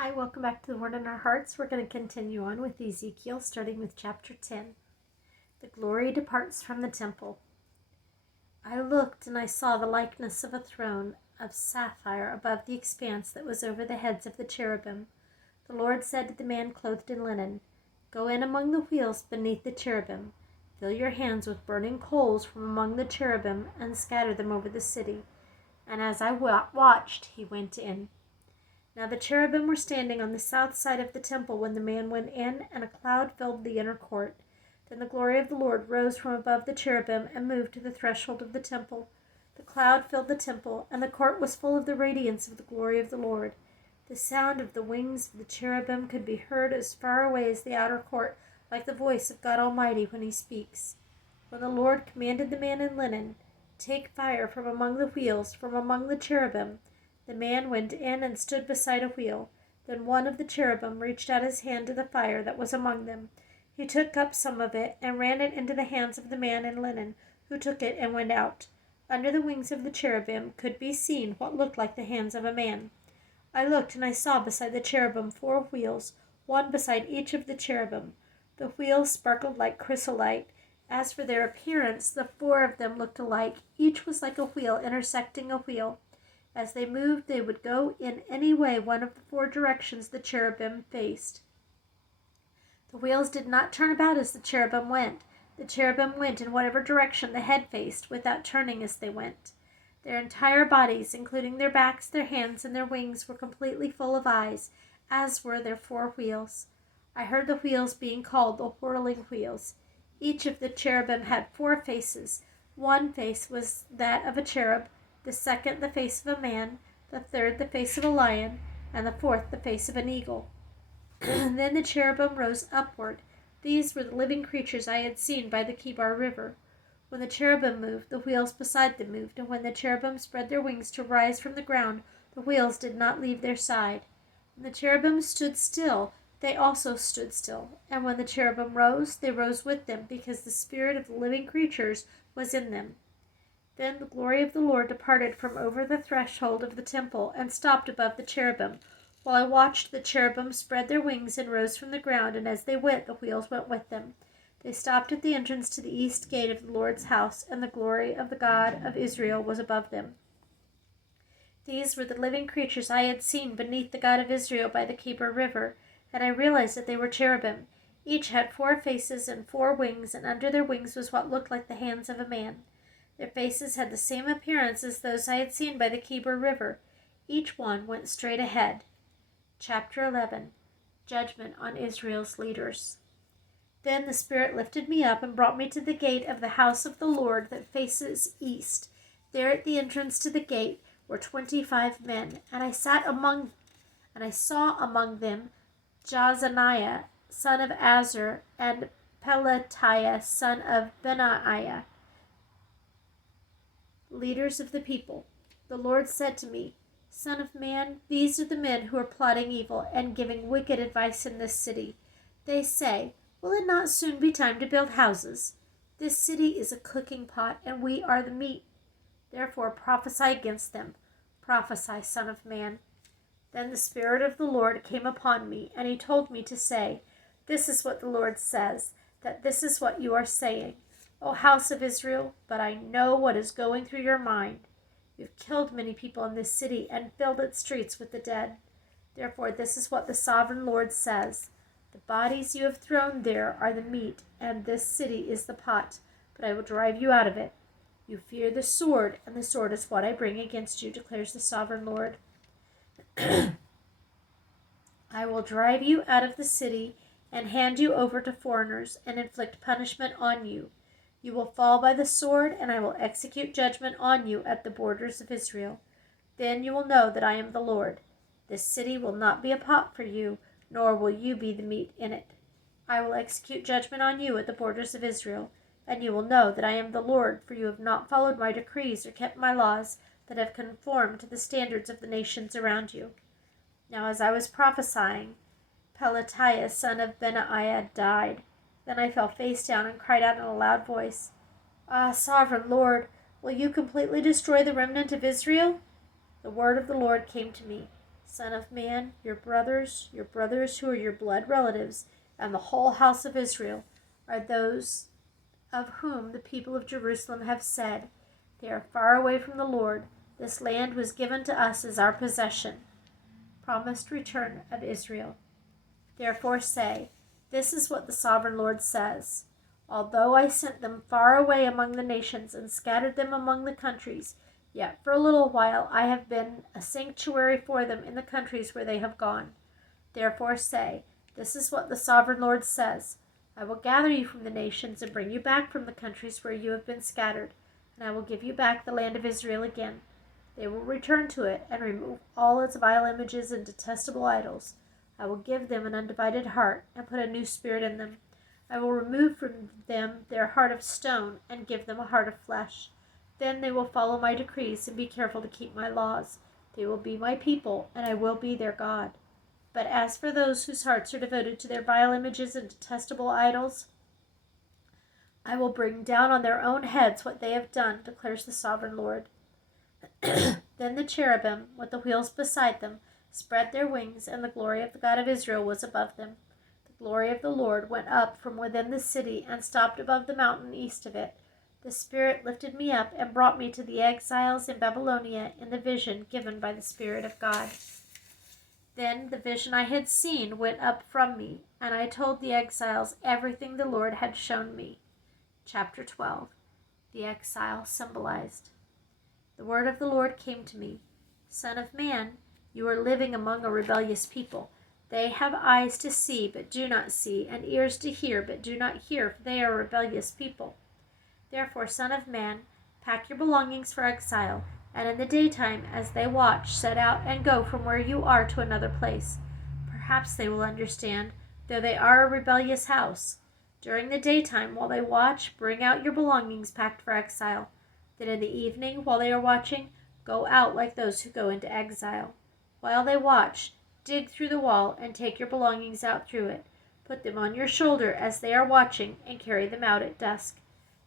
Hi, welcome back to the Word in Our Hearts. We're going to continue on with Ezekiel, starting with chapter 10. The glory departs from the temple. I looked, and I saw the likeness of a throne of sapphire above the expanse that was over the heads of the cherubim. The Lord said to the man clothed in linen, "Go in among the wheels beneath the cherubim. Fill your hands with burning coals from among the cherubim, and scatter them over the city." And as I watched, he went in. Now the cherubim were standing on the south side of the temple when the man went in, and a cloud filled the inner court. Then the glory of the Lord rose from above the cherubim and moved to the threshold of the temple. The cloud filled the temple, and the court was full of the radiance of the glory of the Lord. The sound of the wings of the cherubim could be heard as far away as the outer court, like the voice of God Almighty when he speaks. When the Lord commanded the man in linen, "Take fire from among the wheels, from among the cherubim," the man went in and stood beside a wheel. Then one of the cherubim reached out his hand to the fire that was among them. He took up some of it and ran it into the hands of the man in linen, who took it and went out. Under the wings of the cherubim could be seen what looked like the hands of a man. I looked, and I saw beside the cherubim 4 wheels, one beside each of the cherubim. The wheels sparkled like chrysolite. As for their appearance, the 4 of them looked alike. Each was like a wheel intersecting a wheel. As they moved, they would go in any way one of the 4 directions the cherubim faced. The wheels did not turn about as the cherubim went. The cherubim went in whatever direction the head faced, without turning as they went. Their entire bodies, including their backs, their hands, and their wings, were completely full of eyes, as were their 4 wheels. I heard the wheels being called the whirling wheels. Each of the cherubim had 4 faces. One face was that of a cherub, the second the face of a man, the third the face of a lion, and the fourth the face of an eagle. Then the cherubim rose upward. These were the living creatures I had seen by the Kibar River. When the cherubim moved, the wheels beside them moved, and when the cherubim spread their wings to rise from the ground, the wheels did not leave their side. When the cherubim stood still, they also stood still, and when the cherubim rose, they rose with them, because the spirit of the living creatures was in them. Then the glory of the Lord departed from over the threshold of the temple and stopped above the cherubim. While I watched, the cherubim spread their wings and rose from the ground, and as they went, the wheels went with them. They stopped at the entrance to the east gate of the Lord's house, and the glory of the God of Israel was above them. These were the living creatures I had seen beneath the God of Israel by the Kibar River, and I realized that they were cherubim. Each had 4 faces and 4 wings, and under their wings was what looked like the hands of a man. Their faces had the same appearance as those I had seen by the Kibar River. Each one went straight ahead. Chapter 11. Judgment on Israel's Leaders. Then the Spirit lifted me up and brought me to the gate of the house of the Lord that faces east. There at the entrance to the gate were 25 men, and I saw among them Jazaniah, son of Azur, and Pelatiah, son of Benaiah, leaders of the people. The Lord said to me, "Son of man, these are the men who are plotting evil and giving wicked advice in this city. They say, 'Will it not soon be time to build houses?' This city is a cooking pot, and we are the meat. Therefore prophesy against them. Prophesy, son of man." Then the Spirit of the Lord came upon me, and he told me to say, "This is what the Lord says, that this is what you are saying, O house of Israel, but I know what is going through your mind. You've killed many people in this city and filled its streets with the dead. Therefore this is what the sovereign Lord says. The bodies you have thrown there are the meat, and this city is the pot, but I will drive you out of it. You fear the sword, and the sword is what I bring against you, declares the sovereign Lord. I will drive you out of the city and hand you over to foreigners and inflict punishment on you. You will fall by the sword, and I will execute judgment on you at the borders of Israel. Then you will know that I am the Lord. This city will not be a pot for you, nor will you be the meat in it. I will execute judgment on you at the borders of Israel, and you will know that I am the Lord, for you have not followed my decrees or kept my laws that have conformed to the standards of the nations around you." Now as I was prophesying, Pelatiah, son of Benaiah, died. Then I fell face down and cried out in a loud voice, "Ah, sovereign Lord, will you completely destroy the remnant of Israel?" The word of the Lord came to me. Son of man, your brothers who are your blood relatives, and the whole house of Israel are those of whom the people of Jerusalem have said, they are far away from the Lord. This land was given to us as our possession. Promised return of Israel. Therefore say, this is what the sovereign Lord says. Although I sent them far away among the nations and scattered them among the countries, yet for a little while I have been a sanctuary for them in the countries where they have gone. Therefore say, this is what the sovereign Lord says. I will gather you from the nations and bring you back from the countries where you have been scattered, and I will give you back the land of Israel again. They will return to it and remove all its vile images and detestable idols. I will give them an undivided heart and put a new spirit in them. I will remove from them their heart of stone and give them a heart of flesh. Then they will follow my decrees and be careful to keep my laws. They will be my people, and I will be their God. But as for those whose hearts are devoted to their vile images and detestable idols, I will bring down on their own heads what they have done, declares the sovereign Lord. Then the cherubim, with the wheels beside them, spread their wings, and the glory of the God of Israel was above them. The glory of the Lord went up from within the city and stopped above the mountain east of it. The Spirit lifted me up and brought me to the exiles in Babylonia in the vision given by the Spirit of God. Then the vision I had seen went up from me, and I told the exiles everything the Lord had shown me. Chapter 12. The exile symbolized. The word of the Lord came to me. Son of man, you are living among a rebellious people. They have eyes to see, but do not see, and ears to hear, but do not hear, for they are a rebellious people. Therefore, son of man, pack your belongings for exile, and in the daytime, as they watch, set out and go from where you are to another place. Perhaps they will understand, though they are a rebellious house. During the daytime, while they watch, bring out your belongings packed for exile. Then in the evening, while they are watching, go out like those who go into exile. While they watch, dig through the wall and take your belongings out through it. Put them on your shoulder as they are watching, and carry them out at dusk.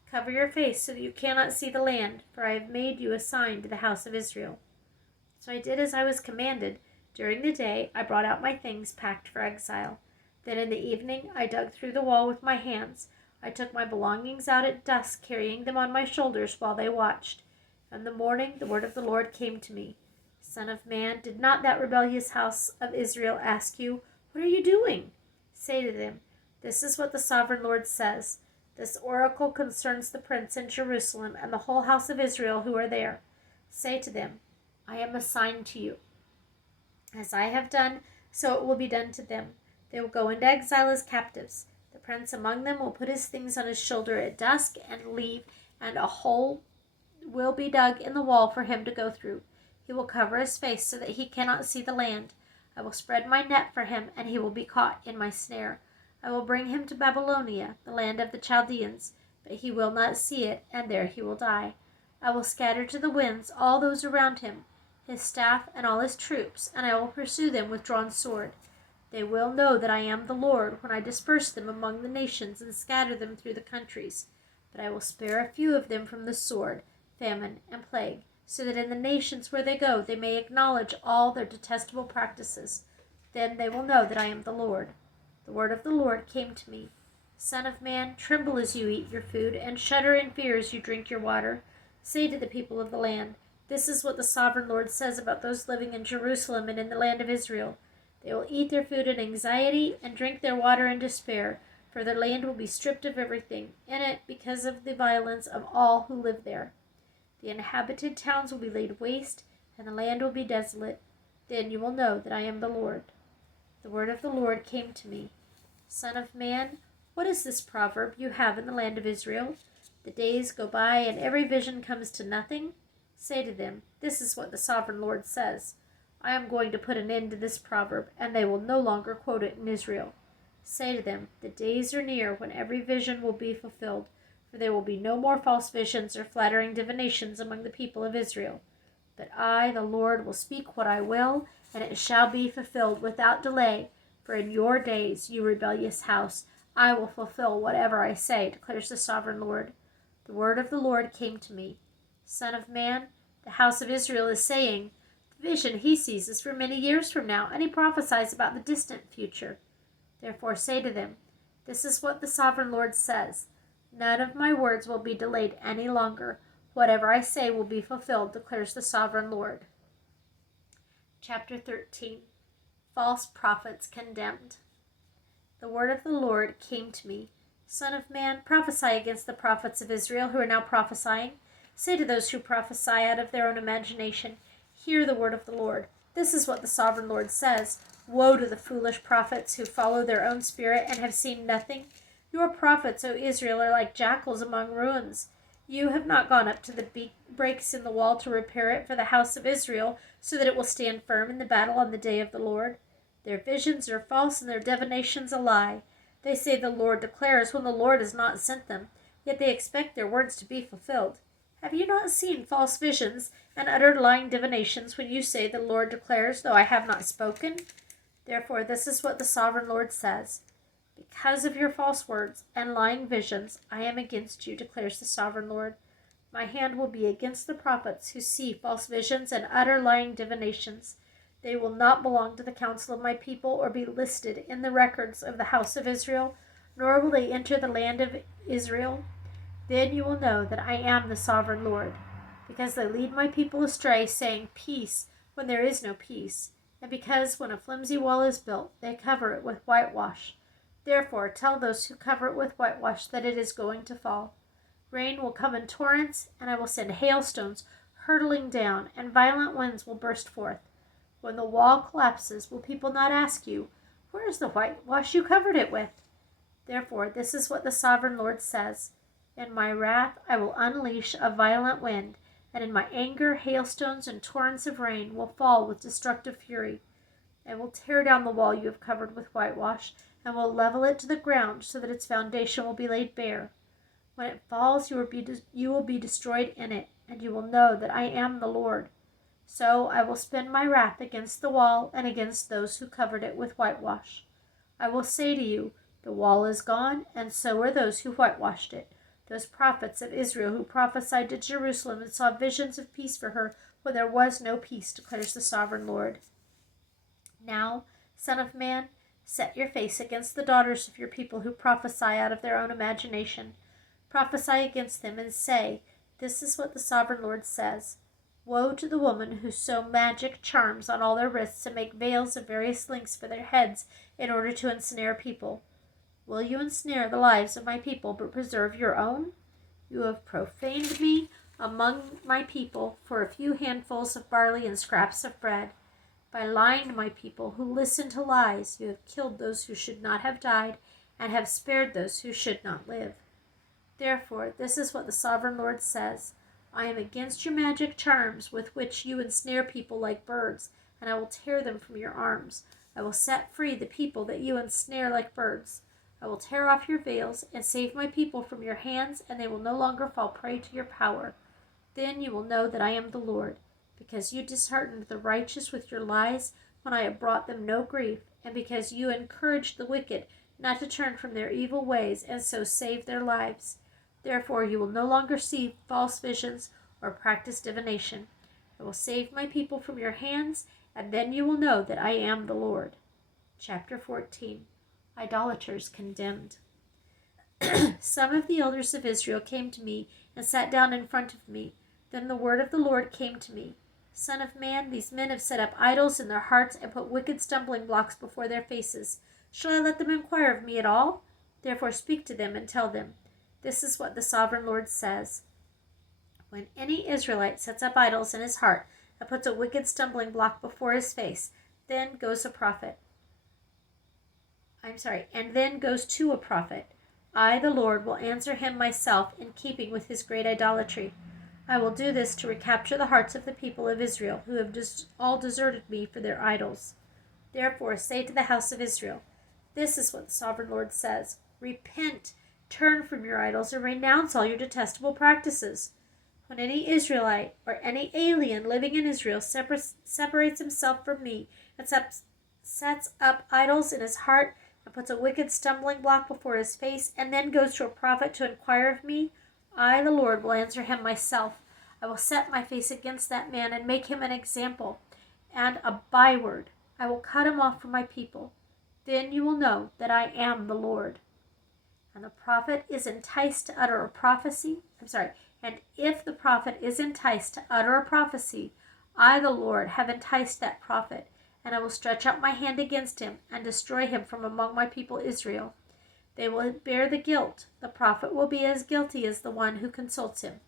Cover your face so that you cannot see the land, for I have made you a sign to the house of Israel. So I did as I was commanded. During the day I brought out my things packed for exile. Then in the evening I dug through the wall with my hands. I took my belongings out at dusk, carrying them on my shoulders while they watched. In the morning the word of the Lord came to me. Son of man, did not that rebellious house of Israel ask you, what are you doing? Say to them, this is what the sovereign Lord says. This oracle concerns the prince in Jerusalem and the whole house of Israel who are there. Say to them, I am a sign to you. As I have done, so it will be done to them. They will go into exile as captives. The prince among them will put his things on his shoulder at dusk and leave, and a hole will be dug in the wall for him to go through. He will cover his face so that he cannot see the land. I will spread my net for him, and he will be caught in my snare. I will bring him to Babylonia, the land of the Chaldeans, but he will not see it, and there he will die. I will scatter to the winds all those around him, his staff and all his troops, and I will pursue them with drawn sword. They will know that I am the Lord when I disperse them among the nations and scatter them through the countries. But I will spare a few of them from the sword, famine, and plague, so that in the nations where they go they may acknowledge all their detestable practices. Then they will know that I am the Lord. The word of the Lord came to me. Son of man, tremble as you eat your food, and shudder in fear as you drink your water. Say to the people of the land, this is what the sovereign Lord says about those living in Jerusalem and in the land of Israel. They will eat their food in anxiety and drink their water in despair, for their land will be stripped of everything in it because of the violence of all who live there. The inhabited towns will be laid waste, and the land will be desolate. Then you will know that I am the Lord. The word of the Lord came to me. Son of man, what is this proverb you have in the land of Israel? The days go by and every vision comes to nothing? Say to them, this is what the sovereign Lord says. I am going to put an end to this proverb, and they will no longer quote it in Israel. Say to them, the days are near when every vision will be fulfilled, for there will be no more false visions or flattering divinations among the people of Israel. But I, the Lord, will speak what I will, and it shall be fulfilled without delay. For in your days, you rebellious house, I will fulfill whatever I say, declares the sovereign Lord. The word of the Lord came to me. Son of man, the house of Israel is saying, vision he sees is for many years from now, and he prophesies about the distant future. Therefore say to them, this is what the sovereign Lord says. None of my words will be delayed any longer. Whatever I say will be fulfilled, declares the sovereign Lord. Chapter 13. False prophets condemned. The word of the Lord came to me. Son of man, prophesy against the prophets of Israel who are now prophesying. Say to those who prophesy out of their own imagination, hear the word of the Lord. This is what the sovereign Lord says. Woe to the foolish prophets who follow their own spirit and have seen nothing. Your prophets, O Israel, are like jackals among ruins. You have not gone up to the breaks in the wall to repair it for the house of Israel, so that it will stand firm in the battle on the day of the Lord. Their visions are false and their divinations a lie. They say the Lord declares when the Lord has not sent them, yet they expect their words to be fulfilled. Have you not seen false visions and uttered lying divinations when you say the Lord declares, though I have not spoken? Therefore this is what the sovereign Lord says. Because of your false words and lying visions, I am against you, declares the sovereign Lord. My hand will be against the prophets who see false visions and utter lying divinations. They will not belong to the council of my people or be listed in the records of the house of Israel, nor will they enter the land of Israel. Then you will know that I am the sovereign Lord, because they lead my people astray, saying peace when there is no peace, and because when a flimsy wall is built, they cover it with whitewash. Therefore tell those who cover it with whitewash that it is going to fall. Rain will come in torrents, and I will send hailstones hurtling down, and violent winds will burst forth. When the wall collapses, will people not ask you, where is the whitewash you covered it with? Therefore this is what the sovereign Lord says. In my wrath I will unleash a violent wind, and in my anger hailstones and torrents of rain will fall with destructive fury. I will tear down the wall you have covered with whitewash, and will level it to the ground so that its foundation will be laid bare. When it falls, you will be destroyed in it, and you will know that I am the Lord. So I will spend my wrath against the wall and against those who covered it with whitewash. I will say to you, the wall is gone, and so are those who whitewashed it, those prophets of Israel who prophesied to Jerusalem and saw visions of peace for her when there was no peace, declares the sovereign Lord. Now, Son of man, set your face against the daughters of your people who prophesy out of their own imagination. Prophesy against them and say, this is what the sovereign Lord says. Woe to the woman who sew magic charms on all their wrists and make veils of various lengths for their heads in order to ensnare people. Will you ensnare the lives of my people but preserve your own? You have profaned me among my people for a few handfuls of barley and scraps of bread. By lying to my people who listen to lies, you have killed those who should not have died and have spared those who should not live. Therefore, this is what the sovereign Lord says. I am against your magic charms with which you ensnare people like birds, and I will tear them from your arms. I will set free the people that you ensnare like birds. I will tear off your veils and save my people from your hands, and they will no longer fall prey to your power. Then you will know that I am the Lord, because you disheartened the righteous with your lies when I have brought them no grief, and because you encouraged the wicked not to turn from their evil ways and so save their lives. Therefore you will no longer see false visions or practice divination. I will save my people from your hands, and then you will know that I am the Lord. Chapter 14. Idolaters condemned. Some of the elders of Israel came to me and sat down in front of me. Then the word of the Lord came to me. Son of man, these men have set up idols in their hearts and put wicked stumbling blocks before their faces. Shall I let them inquire of me at all? Therefore speak to them and tell them, this is what the sovereign Lord says. When any Israelite sets up idols in his heart and puts a wicked stumbling block before his face, then goes to a prophet. I, the Lord, will answer him myself in keeping with his great idolatry. I will do this to recapture the hearts of the people of Israel, who have all deserted me for their idols. Therefore say to the house of Israel, this is what the sovereign Lord says. Repent, turn from your idols, and renounce all your detestable practices. When any Israelite or any alien living in Israel separates himself from me and sets up idols in his heart and puts a wicked stumbling block before his face, and then goes to a prophet to inquire of me, I, the Lord, will answer him myself. I will set my face against that man and make him an example. and a byword. I will cut him off from my people. Then you will know that I am the Lord. And the prophet is enticed to utter a prophecy. And if the prophet is enticed to utter a prophecy, I, the Lord, have enticed that prophet, and I will stretch out my hand against him and destroy him from among my people Israel. They will bear the guilt. The prophet will be as guilty as the one who consults him.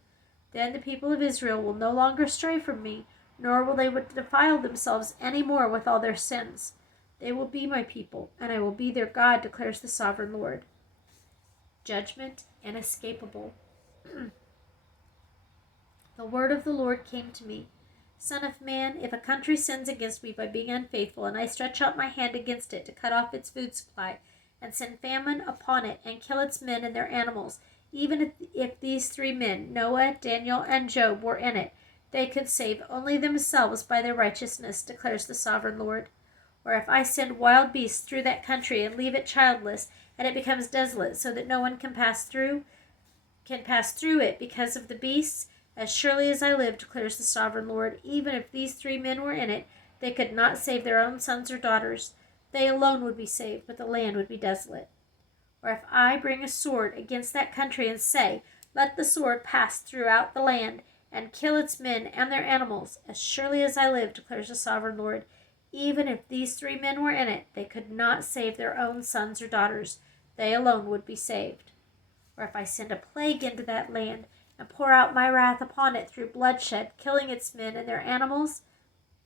Then the people of Israel will no longer stray from me, nor will they defile themselves any more with all their sins. They will be my people, and I will be their God, declares the sovereign Lord. Judgment inescapable. The word of the Lord came to me. Son of man, if a country sins against me by being unfaithful, and I stretch out my hand against it to cut off its food supply, and send famine upon it, and kill its men and their animals, even if these 3 men, Noah, Daniel, and Job, were in it, they could save only themselves by their righteousness, declares the sovereign Lord. Or if I send wild beasts through that country and leave it childless, and it becomes desolate, so that no one can pass through it because of the beasts, as surely as I live, declares the sovereign Lord, even if these 3 men were in it, they could not save their own sons or daughters. They alone would be saved, but the land would be desolate. Or if I bring a sword against that country and say, let the sword pass throughout the land, and kill its men and their animals, as surely as I live, declares the sovereign Lord, even if these 3 men were in it, they could not save their own sons or daughters. They alone would be saved. Or if I send a plague into that land, and pour out my wrath upon it through bloodshed, killing its men and their animals,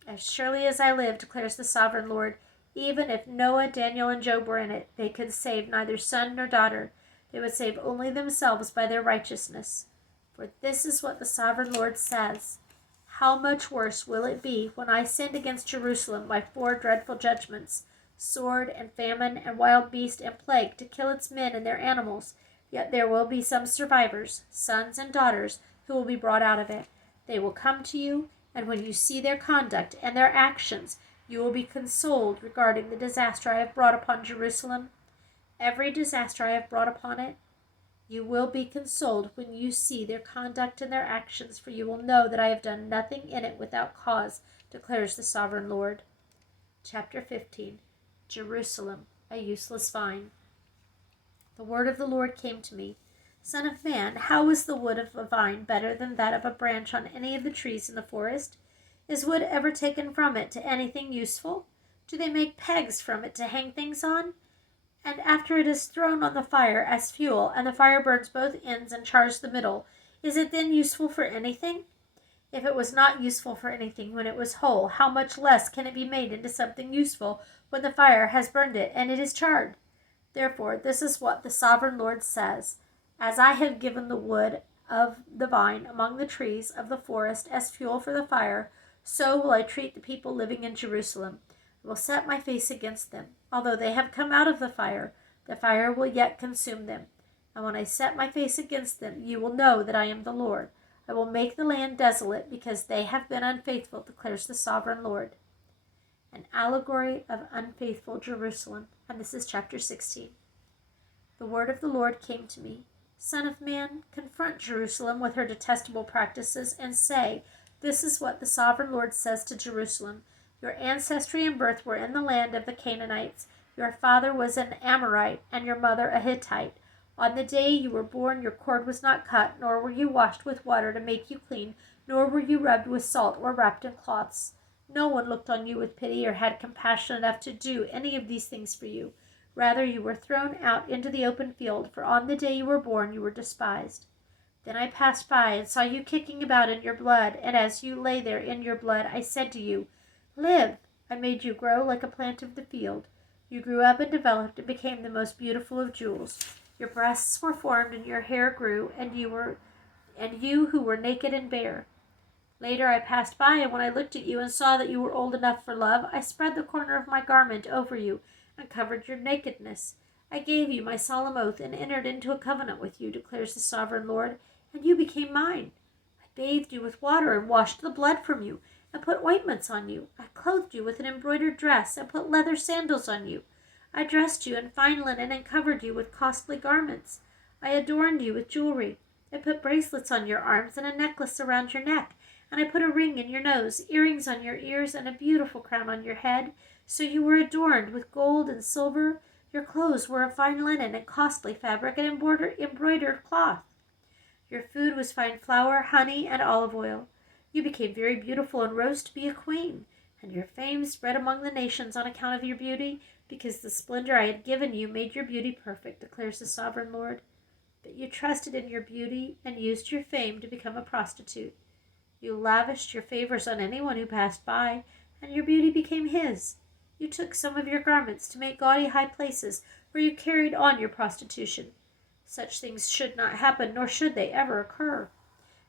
as surely as I live, declares the sovereign Lord, even if Noah, Daniel, and Job were in it, they could save neither son nor daughter. They would save only themselves by their righteousness. For this is what the sovereign Lord says. How much worse will it be when I send against Jerusalem my 4 dreadful judgments, sword and famine and wild beast and plague, to kill its men and their animals. Yet there will be some survivors, sons and daughters, who will be brought out of it. They will come to you, and when you see their conduct and their actions, you will be consoled regarding the disaster I have brought upon Jerusalem. Every disaster I have brought upon it, you will be consoled when you see their conduct and their actions, for you will know that I have done nothing in it without cause, declares the sovereign Lord. Chapter 15. Jerusalem, a useless vine. The word of the Lord came to me. Son of man, how is the wood of a vine better than that of a branch on any of the trees in the forest? Is wood ever taken from it to anything useful? Do they make pegs from it to hang things on? And after it is thrown on the fire as fuel, and the fire burns both ends and chars the middle, is it then useful for anything? If it was not useful for anything when it was whole, how much less can it be made into something useful when the fire has burned it and it is charred? Therefore, this is what the sovereign Lord says. As I have given the wood of the vine among the trees of the forest as fuel for the fire, so will I treat the people living in Jerusalem. I will set my face against them. Although they have come out of the fire will yet consume them. And when I set my face against them, you will know that I am the Lord. I will make the land desolate because they have been unfaithful, declares the sovereign Lord. An allegory of unfaithful Jerusalem. And this is chapter 16. The word of the Lord came to me. Son of man, confront Jerusalem with her detestable practices and say, this is what the sovereign Lord says to Jerusalem. Your ancestry and birth were in the land of the Canaanites. Your father was an Amorite, and your mother a Hittite. On the day you were born, your cord was not cut, nor were you washed with water to make you clean, nor were you rubbed with salt or wrapped in cloths. No one looked on you with pity or had compassion enough to do any of these things for you. Rather, you were thrown out into the open field, for on the day you were born, you were despised. Then I passed by and saw you kicking about in your blood, and as you lay there in your blood, I said to you, live! I made you grow like a plant of the field. You grew up and developed and became the most beautiful of jewels. Your breasts were formed and your hair grew, and you who were naked and bare. Later I passed by, and when I looked at you and saw that you were old enough for love, I spread the corner of my garment over you and covered your nakedness. I gave you my solemn oath and entered into a covenant with you, declares the sovereign Lord, and you became mine. I bathed you with water and washed the blood from you and put ointments on you. I clothed you with an embroidered dress and put leather sandals on you. I dressed you in fine linen and covered you with costly garments. I adorned you with jewelry. I put bracelets on your arms and a necklace around your neck. And I put a ring in your nose, earrings on your ears, and a beautiful crown on your head. So you were adorned with gold and silver. Your clothes were of fine linen and costly fabric and embroidered cloth. Your food was fine flour, honey, and olive oil. You became very beautiful and rose to be a queen, and your fame spread among the nations on account of your beauty, because the splendor I had given you made your beauty perfect, declares the sovereign Lord. But you trusted in your beauty and used your fame to become a prostitute. You lavished your favors on anyone who passed by, and your beauty became his. You took some of your garments to make gaudy high places where you carried on your prostitution. Such things should not happen, nor should they ever occur.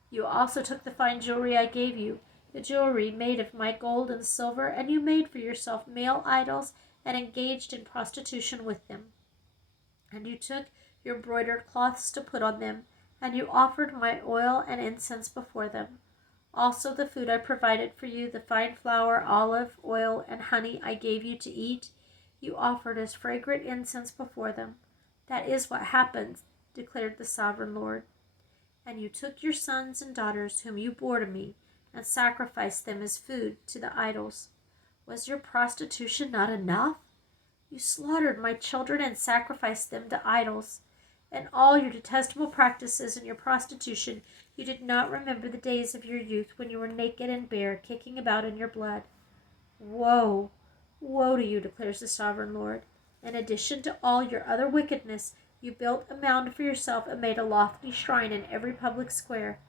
You also took the fine jewelry I gave you, the jewelry made of my gold and silver, and you made for yourself male idols and engaged in prostitution with them. And you took your embroidered cloths to put on them, and you offered my oil and incense before them. Also the food I provided for you, the fine flour, olive oil, and honey I gave you to eat, you offered as fragrant incense before them. That is what happened, declared the sovereign Lord. And you took your sons and daughters whom you bore to me, and sacrificed them as food to the idols. Was your prostitution not enough? You slaughtered my children and sacrificed them to idols. In all your detestable practices and your prostitution, you did not remember the days of your youth when you were naked and bare, kicking about in your blood. Woe, woe to you, declares the sovereign Lord. In addition to all your other wickedness, you built a mound for yourself and made a lofty shrine in every public square.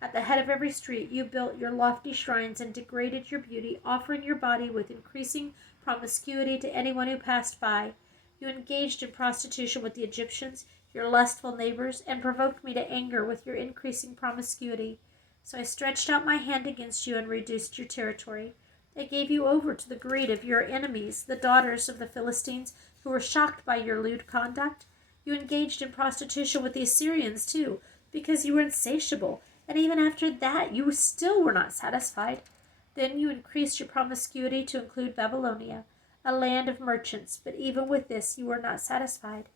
At the head of every street, you built your lofty shrines and degraded your beauty, offering your body with increasing promiscuity to anyone who passed by. You engaged in prostitution with the Egyptians, your lustful neighbors, and provoked me to anger with your increasing promiscuity. So I stretched out my hand against you and reduced your territory. I gave you over to the greed of your enemies, the daughters of the Philistines, who were shocked by your lewd conduct. You engaged in prostitution with the Assyrians, too, because you were insatiable, and even after that you still were not satisfied. Then you increased your promiscuity to include Babylonia, a land of merchants, but even with this you were not satisfied.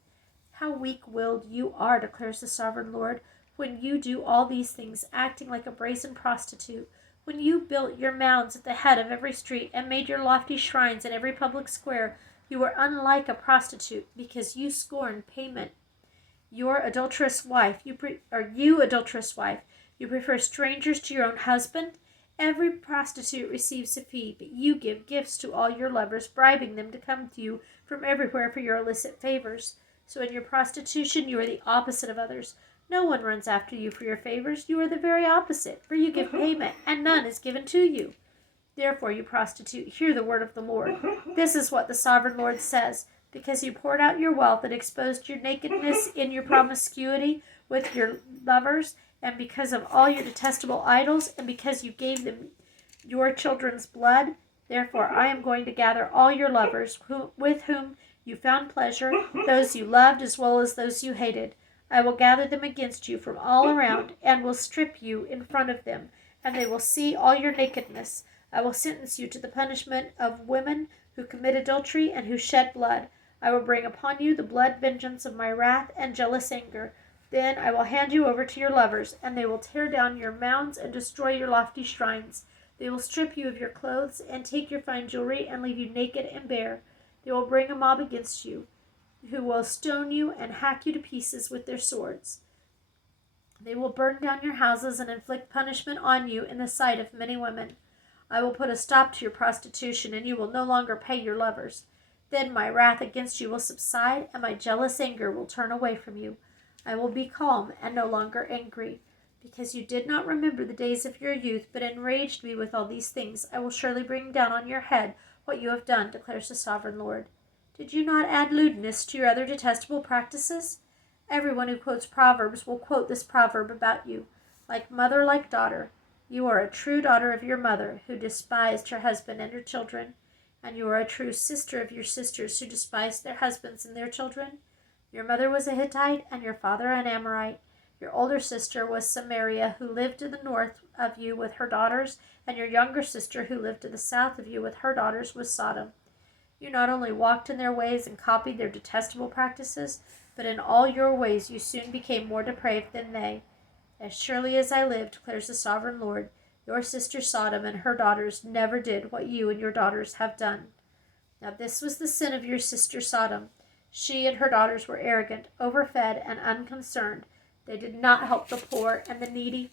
How weak-willed you are, declares the sovereign Lord, when you do all these things, acting like a brazen prostitute. When you built your mounds at the head of every street and made your lofty shrines in every public square, you were unlike a prostitute, because you scorned payment. You adulterous wife, you prefer strangers to your own husband. Every prostitute receives a fee, but you give gifts to all your lovers, bribing them to come to you from everywhere for your illicit favors. So in your prostitution, you are the opposite of others. No one runs after you for your favors. You are the very opposite, for you give payment, and none is given to you. Therefore, you prostitute, hear the word of the Lord. This is what the sovereign Lord says. Because you poured out your wealth and exposed your nakedness in your promiscuity with your lovers, and because of all your detestable idols, and because you gave them your children's blood, therefore I am going to gather all your lovers with whom you found pleasure, those you loved as well as those you hated. I will gather them against you from all around, and will strip you in front of them, and they will see all your nakedness. I will sentence you to the punishment of women who commit adultery and who shed blood. I will bring upon you the blood vengeance of my wrath and jealous anger. Then I will hand you over to your lovers, and they will tear down your mounds and destroy your lofty shrines. They will strip you of your clothes and take your fine jewelry and leave you naked and bare. They will bring a mob against you, who will stone you and hack you to pieces with their swords. They will burn down your houses and inflict punishment on you in the sight of many women. I will put a stop to your prostitution, and you will no longer pay your lovers. Then my wrath against you will subside, and my jealous anger will turn away from you. I will be calm and no longer angry. Because you did not remember the days of your youth, but enraged me with all these things, I will surely bring down on your head what you have done, declares the sovereign Lord. Did you not add lewdness to your other detestable practices? Everyone who quotes Proverbs will quote this proverb about you. Like mother, like daughter. You are a true daughter of your mother, who despised her husband and her children. And you are a true sister of your sisters, who despised their husbands and their children. Your mother was a Hittite, and your father an Amorite. Your older sister was Samaria, who lived to the north of you with her daughters, and your younger sister, who lived to the south of you with her daughters, was Sodom. You not only walked in their ways and copied their detestable practices, but in all your ways you soon became more depraved than they. As surely as I live, declares the sovereign Lord, Your sister Sodom and her daughters never did what you and your daughters have done. Now this was the sin of your sister Sodom. She and her daughters were arrogant, overfed, and unconcerned. They did not help the poor and the needy.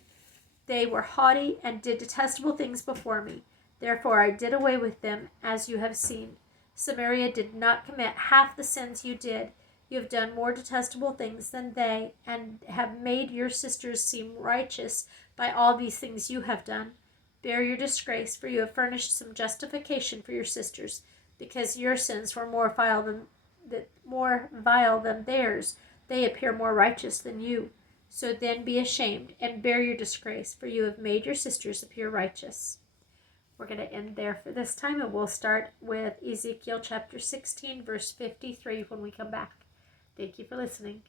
They were haughty and did detestable things before me. Therefore I did away with them, as you have seen. Samaria did not commit half the sins you did. You have done more detestable things than they, and have made your sisters seem righteous by all these things you have done. Bear your disgrace, for you have furnished some justification for your sisters, because your sins were more vile than theirs. They appear more righteous than you. So then be ashamed and bear your disgrace, for you have made your sisters appear righteous. We're going to end there for this time, and we'll start with Ezekiel chapter 16, verse 53 when we come back. Thank you for listening.